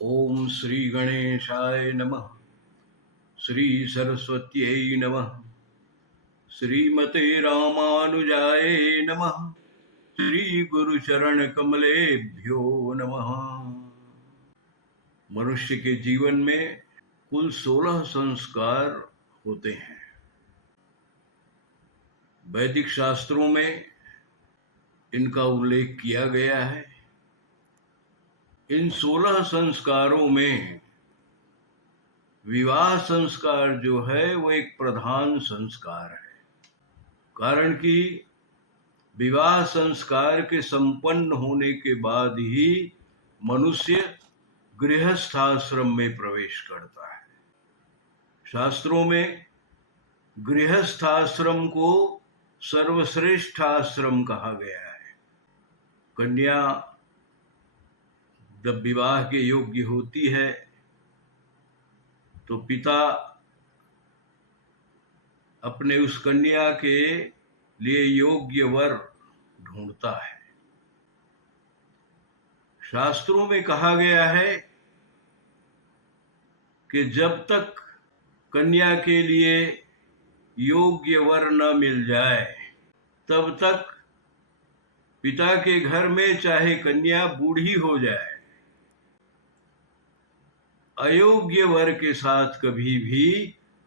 ओम श्री गणेशाय नमः। श्री सरस्वत्यै नमः। श्रीमते रामानुजाय नमः। श्री गुरु चरण कमलेभ्यो नमः। मनुष्य के जीवन में कुल 16 संस्कार होते हैं। वैदिक शास्त्रों में इनका उल्लेख किया गया है। इन 16 संस्कारों में विवाह संस्कार जो है वो एक प्रधान संस्कार है। कारण कि विवाह संस्कार के संपन्न होने के बाद ही मनुष्य गृहस्थाश्रम में प्रवेश करता है। शास्त्रों में गृहस्थाश्रम को सर्वश्रेष्ठ आश्रम कहा गया है। कन्या जब विवाह के योग्य होती है तो पिता अपने उस कन्या के लिए योग्य वर ढूंढता है। शास्त्रों में कहा गया है कि जब तक कन्या के लिए योग्य वर न मिल जाए तब तक पिता के घर में चाहे कन्या बूढ़ी हो जाए, अयोग्य वर के साथ कभी भी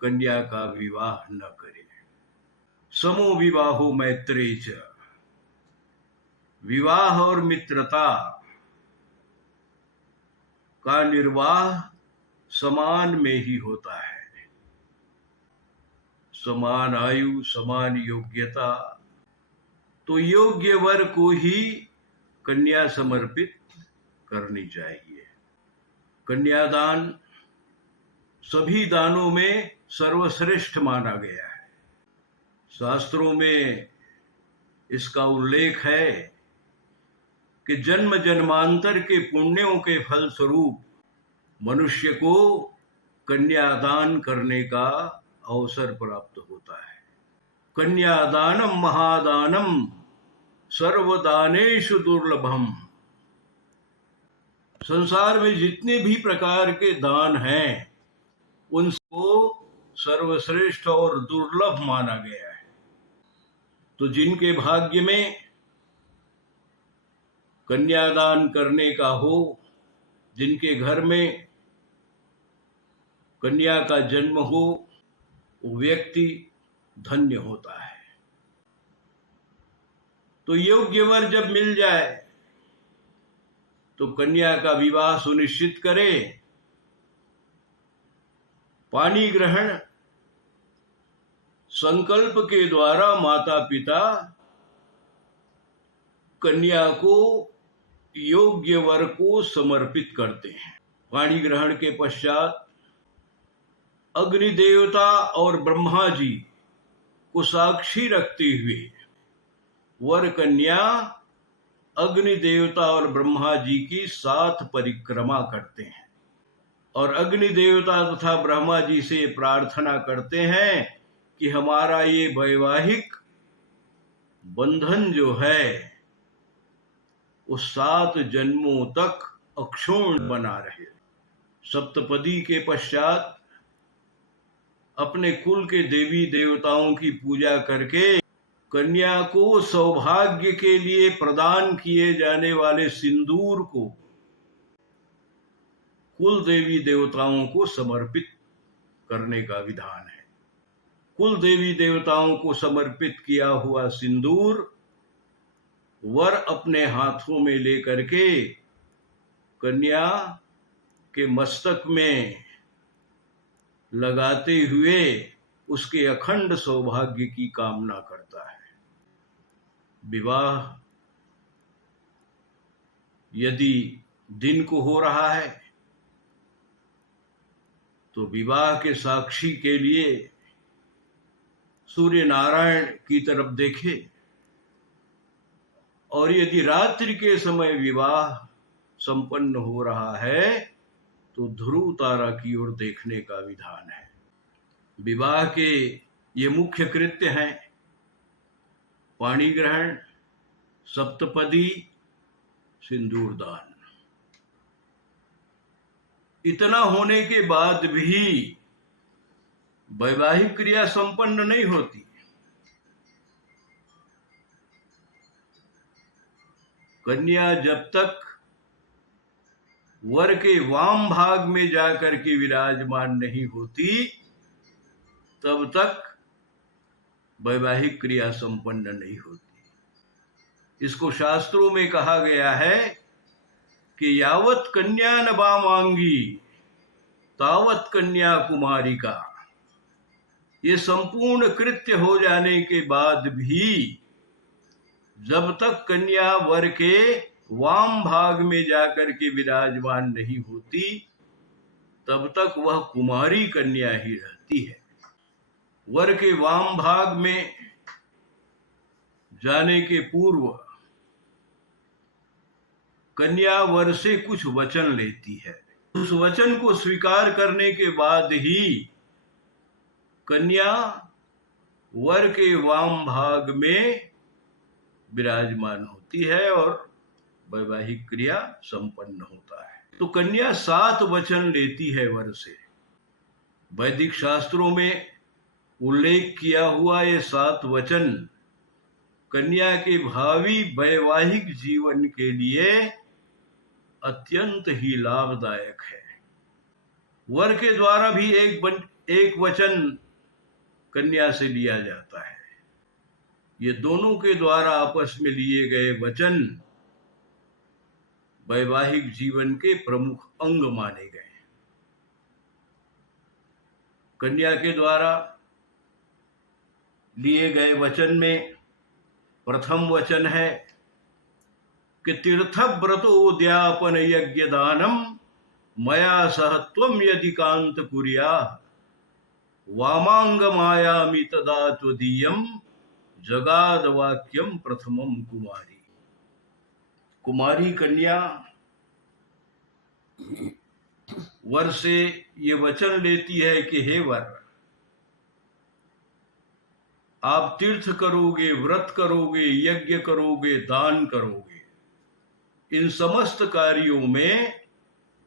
कन्या का विवाह न करे। समो विवाहो मैत्रे च, विवाह और मित्रता का निर्वाह समान में ही होता है। समान आयु, समान योग्यता, तो योग्य वर को ही कन्या समर्पित करनी चाहिए। कन्यादान सभी दानों में सर्वश्रेष्ठ माना गया है। शास्त्रों में इसका उल्लेख है कि जन्म जन्मांतर के पुण्यों के फल स्वरूप मनुष्य को कन्यादान करने का अवसर प्राप्त होता है। कन्यादानम महादानम सर्वदानेषु दुर्लभम। संसार में जितने भी प्रकार के दान हैं उनको सर्वश्रेष्ठ और दुर्लभ माना गया है। तो जिनके भाग्य में कन्यादान करने का हो, जिनके घर में कन्या का जन्म हो, वो व्यक्ति धन्य होता है। तो योग्य वर जब मिल जाए तो कन्या का विवाह सुनिश्चित करे। पाणी ग्रहण संकल्प के द्वारा माता पिता कन्या को योग्य वर को समर्पित करते हैं। पाणी ग्रहण के पश्चात अग्नि देवता और ब्रह्मा जी को साक्षी रखते हुए वर कन्या अग्नि देवता और ब्रह्मा जी की 7 परिक्रमा करते हैं और अग्नि देवता तथा ब्रह्मा जी से प्रार्थना करते हैं कि हमारा ये वैवाहिक बंधन जो है वो 7 जन्मों तक अक्षुण्ण बना रहे। सप्तपदी के पश्चात अपने कुल के देवी देवताओं की पूजा करके कन्या को सौभाग्य के लिए प्रदान किए जाने वाले सिंदूर को कुल देवी देवताओं को समर्पित करने का विधान है। कुल देवी देवताओं को समर्पित किया हुआ सिंदूर वर अपने हाथों में लेकर के कन्या के मस्तक में लगाते हुए उसके अखंड सौभाग्य की कामना करता है। विवाह यदि दिन को हो रहा है तो विवाह के साक्षी के लिए सूर्य नारायण की तरफ देखे और यदि रात्रि के समय विवाह संपन्न हो रहा है तो ध्रुव तारा की ओर देखने का विधान है। विवाह के ये मुख्य कृत्य हैं: पाणी ग्रहण, सप्तपदी, सिंदूरदान। इतना होने के बाद भी वैवाहिक क्रिया संपन्न नहीं होती। कन्या जब तक वर के वाम भाग में जाकर के विराजमान नहीं होती तब तक वैवाहिक क्रिया संपन्न नहीं होती। इसको शास्त्रों में कहा गया है कि यावत कन्या न वामांगी तावत कन्या कुमारिका। ये संपूर्ण कृत्य हो जाने के बाद भी जब तक कन्या वर के वाम भाग में जाकर के विराजमान नहीं होती तब तक वह कुमारी कन्या ही रहती है। वर के वाम भाग में जाने के पूर्व कन्या वर से कुछ वचन लेती है। उस वचन को स्वीकार करने के बाद ही कन्या वर के वाम भाग में विराजमान होती है और वैवाहिक क्रिया संपन्न होता है। तो कन्या 7 वचन लेती है वर से। वैदिक शास्त्रों में उल्लेख किया हुआ ये 7 वचन कन्या के भावी वैवाहिक जीवन के लिए अत्यंत ही लाभदायक है। वर के द्वारा भी एक वचन कन्या से लिया जाता है। ये दोनों के द्वारा आपस में लिए गए वचन वैवाहिक जीवन के प्रमुख अंग माने गए। कन्या के द्वारा लिए गए वचन में प्रथम वचन है कि तीर्थ व्रतोद्यापन यज्ञ दानम मया सह त्वं यदि कांत कुर्या वामांग मायामि तदा त्वदीयम जगाद वाक्यम प्रथमम कुमारी। कुमारी कन्या वर से ये वचन लेती है कि हे वर, आप तीर्थ करोगे, व्रत करोगे, यज्ञ करोगे, दान करोगे, इन समस्त कार्यों में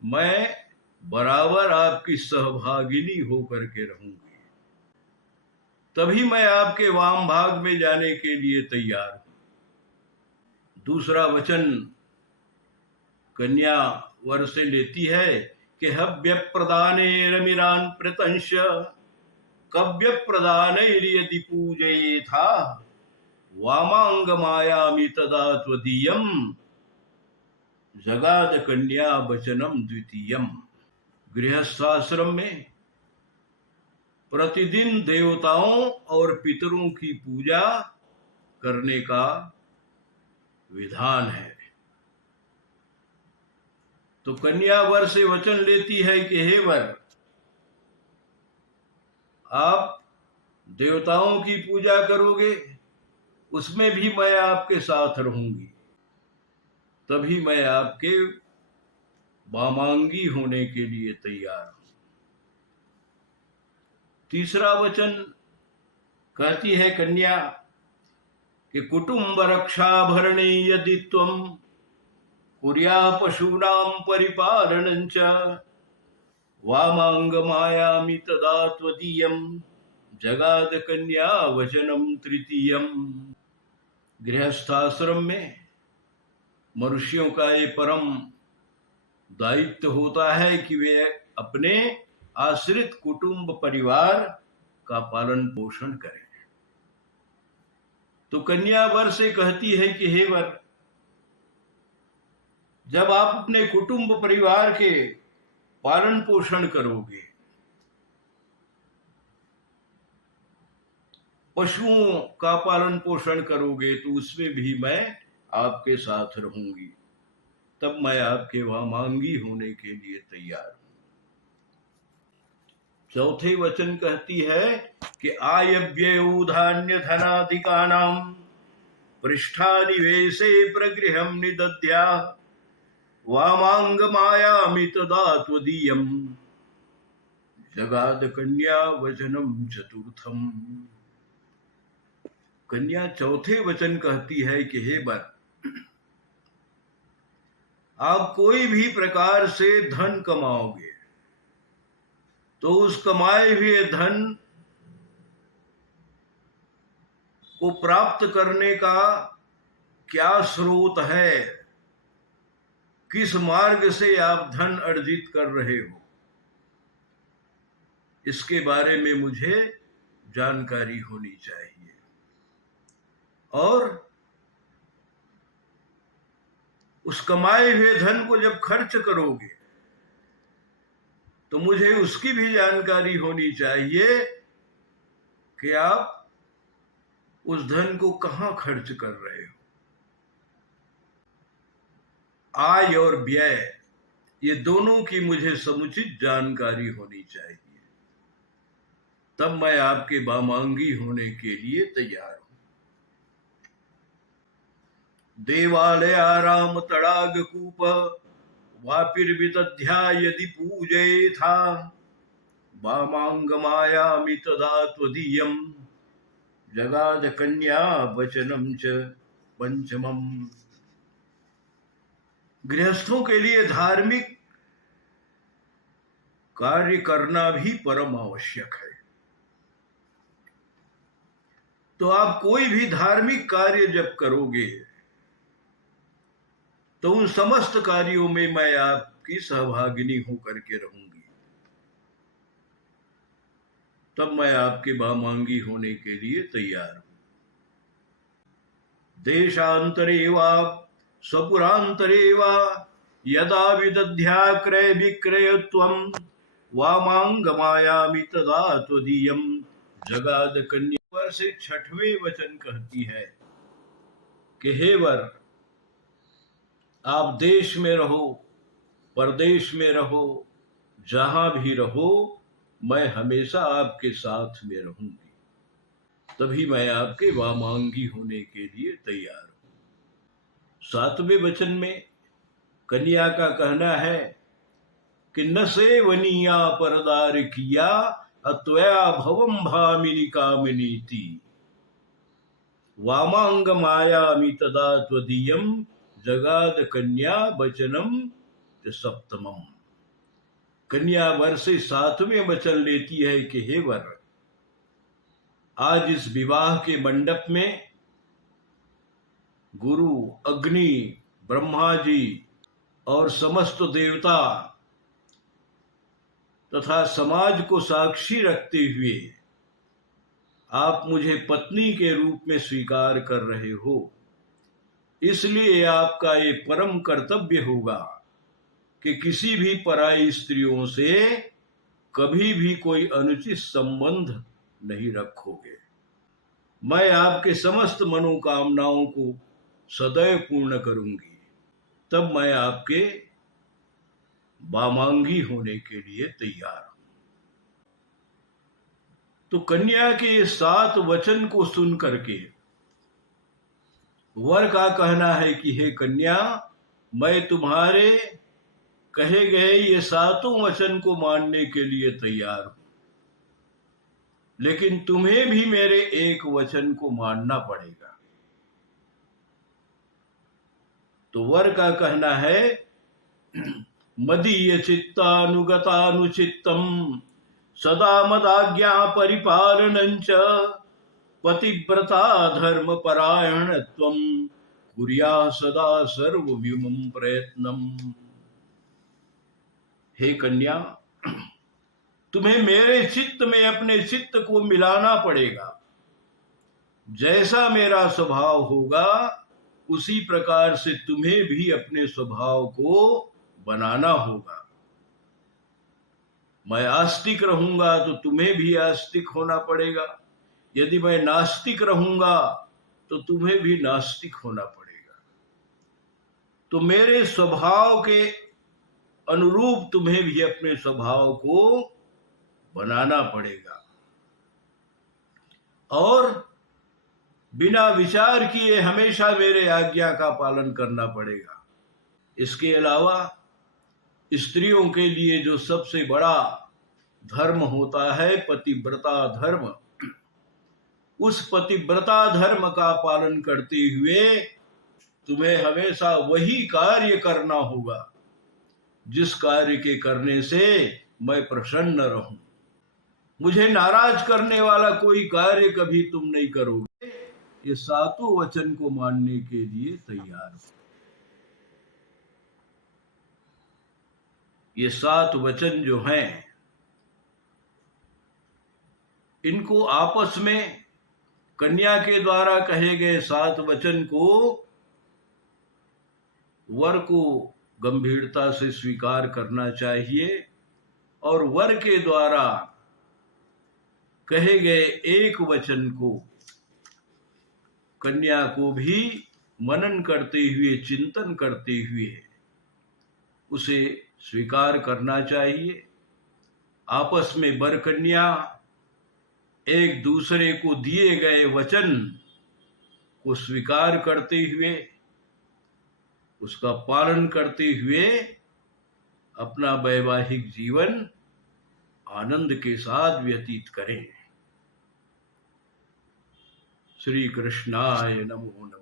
मैं बराबर आपकी सहभागिनी होकर के रहूंगी, तभी मैं आपके वाम भाग में जाने के लिए तैयार हूं। दूसरा वचन कन्या वर से लेती है कि हव्य प्रदाने रमिरान प्रतंश कव्य प्रदानैर्यदि पूजये था वामांग मायामि तदा त्वदीयम जगाद कन्या वचनम द्वितीयम। गृहस्थाश्रम में प्रतिदिन देवताओं और पितरों की पूजा करने का विधान है। तो कन्या वर से वचन लेती है कि हे वर, आप देवताओं की पूजा करोगे, उसमें भी मैं आपके साथ रहूंगी, तभी मैं आपके वामांगी होने के लिए तैयार हूं। तीसरा वचन कहती है कन्या कि कुटुंब रक्षाभरणे यदि त्वं कुर्या पशूनां परिपालनं च वामांग मायामि तदा त्वदीयं जगाद कन्या वचनम तृतीयम। गृहस्थाश्रम में मनुष्यों का ये परम दायित्व होता है कि वे अपने आश्रित कुटुंब परिवार का पालन पोषण करें। तो कन्या वर से कहती है कि हे वर, जब आप अपने कुटुंब परिवार के पालन पोषण करोगे, पशुओं का पालन पोषण करोगे, तो उसमें भी मैं आपके साथ रहूंगी, तब मैं आपके वामांगी होने के लिए तैयार हूं। चौथे वचन कहती है कि आयव्ययो धान्य धनाधिकानां पृष्ठानिवेशे प्रगृहं निदद्या वामांग मायामि तदा त्वदीयं जगाद कन्या वचनम चतुर्थम। कन्या चौथे वचन कहती है कि हे वर, आप कोई भी प्रकार से धन कमाओगे, तो उस कमाए हुए धन को प्राप्त करने का क्या स्रोत है, किस मार्ग से आप धन अर्जित कर रहे हो, इसके बारे में मुझे जानकारी होनी चाहिए। और उस कमाए हुए धन को जब खर्च करोगे तो मुझे उसकी भी जानकारी होनी चाहिए कि आप उस धन को कहां खर्च कर रहे हो। आय और व्यय, ये दोनों की मुझे समुचित जानकारी होनी चाहिए, तब मैं आपके वामांगी होने के लिए तैयार हूं। देवालय आराम तड़ाग कूप वापिर्विदध्या यदि पूजये था वामांग मायामि तदा त्वदीयम जगाद कन्या वचनम च पंचमम। गृहस्थों के लिए धार्मिक कार्य करना भी परम आवश्यक है। तो आप कोई भी धार्मिक कार्य जब करोगे तो उन समस्त कार्यों में मैं आपकी सहभागिनी होकर के रहूंगी, तब मैं आपके वामांगी होने के लिए तैयार हूं। देशांतरे वा स्वपुरांतरे वा यदा विदध्या क्रय विक्रय त्वं वामांग मायामि तदा त्वदीयम जगाद कन्या। से 6वें वचन कहती है कि हे वर, आप देश में रहो, परदेश में रहो, जहां भी रहो, मैं हमेशा आपके साथ में रहूंगी, तभी मैं आपके वामांगी होने के लिए तैयार हूं। 7वें वचन में कन्या का कहना है कि न सेवनीया परदार किया अत्वया भवम भामिनी कामिनीति वामांग मायामि तदा त्वदीयम जगाद कन्या वचनम सप्तमम। कन्या वर से 7वें वचन लेती है कि हे वर, आज इस विवाह के मंडप में गुरु, अग्नि, ब्रह्मा जी और समस्त देवता तथा समाज को साक्षी रखते हुए आप मुझे पत्नी के रूप में स्वीकार कर रहे हो, इसलिए आपका ये परम कर्तव्य होगा कि किसी भी पराई स्त्रियों से कभी भी कोई अनुचित संबंध नहीं रखोगे। मैं आपके समस्त मनोकामनाओं को सदैव पूर्ण करूंगी, तब मैं आपके वामांगी होने के लिए तैयार हूं। तो कन्या के ये 7 वचन को सुन करके वर का कहना है कि हे कन्या, मैं तुम्हारे कहे गए ये 7 वचन को मानने के लिए तैयार हूं, लेकिन तुम्हें भी मेरे एक वचन को मानना पड़ेगा। तो वर का कहना है मदीय चित्तानुगतानुचित्तम सदा मदाज्ञा परिपालनञ्च पतिव्रता धर्म परायणत्वं कुर्या सदा सर्वव्युमं प्रयत्नम। हे कन्या, तुम्हें मेरे चित्त में अपने चित्त को मिलाना पड़ेगा। जैसा मेरा स्वभाव होगा उसी प्रकार से तुम्हें भी अपने स्वभाव को बनाना होगा। मैं आस्तिक रहूंगा तो तुम्हें भी आस्तिक होना पड़ेगा, यदि मैं नास्तिक रहूंगा तो तुम्हें भी नास्तिक होना पड़ेगा। तो मेरे स्वभाव के अनुरूप तुम्हें भी अपने स्वभाव को बनाना पड़ेगा और बिना विचार किए हमेशा मेरे आज्ञा का पालन करना पड़ेगा। इसके अलावा स्त्रियों के लिए जो सबसे बड़ा धर्म होता है पतिव्रता धर्म, उस पतिव्रता धर्म का पालन करते हुए तुम्हें हमेशा वही कार्य करना होगा जिस कार्य के करने से मैं प्रसन्न रहूं। मुझे नाराज करने वाला कोई कार्य कभी तुम नहीं करोगे। ये सातों वचन को मानने के लिए तैयार हो। ये 7 वचन जो हैं, इनको आपस में कन्या के द्वारा कहे गए 7 वचन को वर को गंभीरता से स्वीकार करना चाहिए और वर के द्वारा कहे गए एक वचन को कन्या को भी मनन करते हुए, चिंतन करते हुए उसे स्वीकार करना चाहिए। आपस में वर कन्या एक दूसरे को दिए गए वचन को स्वीकार करते हुए, उसका पालन करते हुए अपना वैवाहिक जीवन आनंद के साथ व्यतीत करें। श्री कृष्णाय नमो नमः।